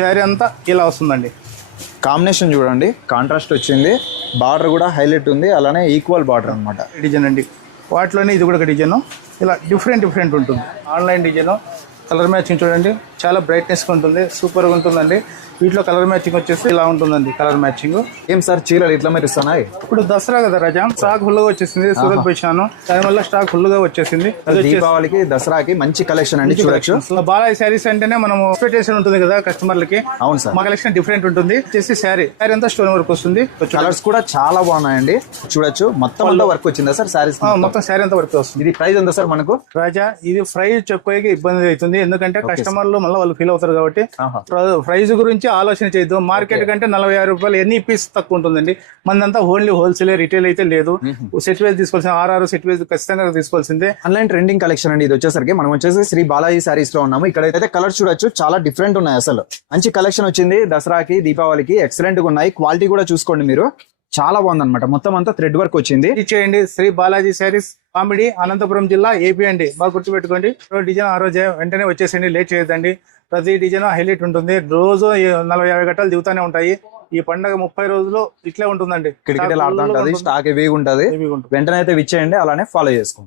శారీ అంతా ఇలా వస్తుందండి. కాంబినేషన్ చూడండి, కాంట్రాస్ట్ వచ్చింది, బార్డర్ కూడా హైలైట్ ఉంది, అలానే ఈక్వల్ బార్డర్ అనమాట. డిజైన్ అండి, వాటిలోనే ఇది కూడా ఒక డిజైన్, ఇలా డిఫరెంట్ ఉంటుంది. ఆన్లైన్ డిజైన్, కలర్ మ్యాచింగ్ చూడండి, చాలా బ్రైట్నెస్గా ఉంటుంది, సూపర్గా ఉంటుందండి. వీటిలో కలర్ మ్యాచింగ్ వచ్చేసి ఇలా ఉంటుందండి. కలర్ మ్యాచింగ్ ఏం సార్ చీరలు ఇట్లా మీరు ఇస్తున్నాయి? ఇప్పుడు దసరా కదా రాజా, స్టాక్ ఫుల్గా వచ్చేసింది. సూరత్ పెట్టాను, దానివల్ల స్టాక్ ఫుల్గా వచ్చేసింది. దీపావళికి దసరాకి మంచి కలెక్షన్ అండి, చూడొచ్చు. బాలాజీ శారీస్ అంటేనే మనం ఎక్స్పెక్టేషన్ ఉంటుంది కదా కస్టమర్లకి. అవును సార్, మా కలెక్షన్ డిఫరెంట్ ఉంటుంది. వచ్చేసి శారీ అంతా స్టోన్ వర్క్ వస్తుంది. కలర్స్ కూడా చాలా బాగున్నాయండి, చూడొచ్చు. మొత్తం అంతా వర్క్ వచ్చిందా సార్ శారీస్? మొత్తం శారీ అంతా వర్క్ వస్తుంది. ఇది ప్రైస్ ఎంత సార్ మనకు? రాజా, ఇది ప్రైస్ చెప్పేకి ఇబ్బంది అవుతుంది, ఎందుకంటే కస్టమర్లు మళ్ళీ వాళ్ళు ఫీల్ అవుతారు కాబట్టి. ప్రైస్ గురించి ఆలోచన చేయొద్దు. మార్కెట్ కంటే 46 రూపాయలు ఎన్ని పీస్ తక్కువ ఉంటుందండి. మందంతా ఓన్లీ హోల్సేల్, రిటైల్ అయితే లేదు. సెట్ వైజ్ తీసుకోవాల్సిన 6 సెట్ వైజ్ ఖచ్చితంగా తీసుకోవాల్సిందే. ఆన్లైన్ ట్రెండింగ్ కలెక్షన్ అండి ఇది వచ్చేసరికి. మనం వచ్చేసి శ్రీ బాలాజీ సారీస్ లో ఉన్నాము. ఇక్కడ అయితే కలర్స్ చూడొచ్చు, చాలా డిఫరెంట్ ఉన్నాయి. అసలు మంచి కలెక్షన్ వచ్చింది దసరాకి, దీపావళికి ఎక్సలెంట్ గా ఉన్నాయి. క్వాలిటీ కూడా చూసుకోండి మీరు, చాలా బాగుంది అనమాట. మొత్తం అంతా థ్రెడ్ వర్క్ వచ్చింది. ఇచ్చేయండి శ్రీ బాలాజీ శారీస్, కామెడీ, అనంతపురం జిల్లా, ఏపీ అండి. బాగా గుర్తుపెట్టుకోండి. డిజైన్ ఆ రోజే వెంటనే వచ్చేసేయండి, లేట్ చేయొద్దండి. ప్రతి డిజైన్ హైలైట్ ఉంటుంది. రోజు 40-50 గంటలు దిగుతానే ఉంటాయి. ఈ పండగ 30 రోజులు ఇట్లే ఉంటుందండి. కిటకిటలు ఆడుతూ ఉంటుంది, స్టాక్ హెవీగా ఉంటుంది. వెంటనే అయితే విచ్చేయండి, అలానే ఫాలో చేసుకోండి.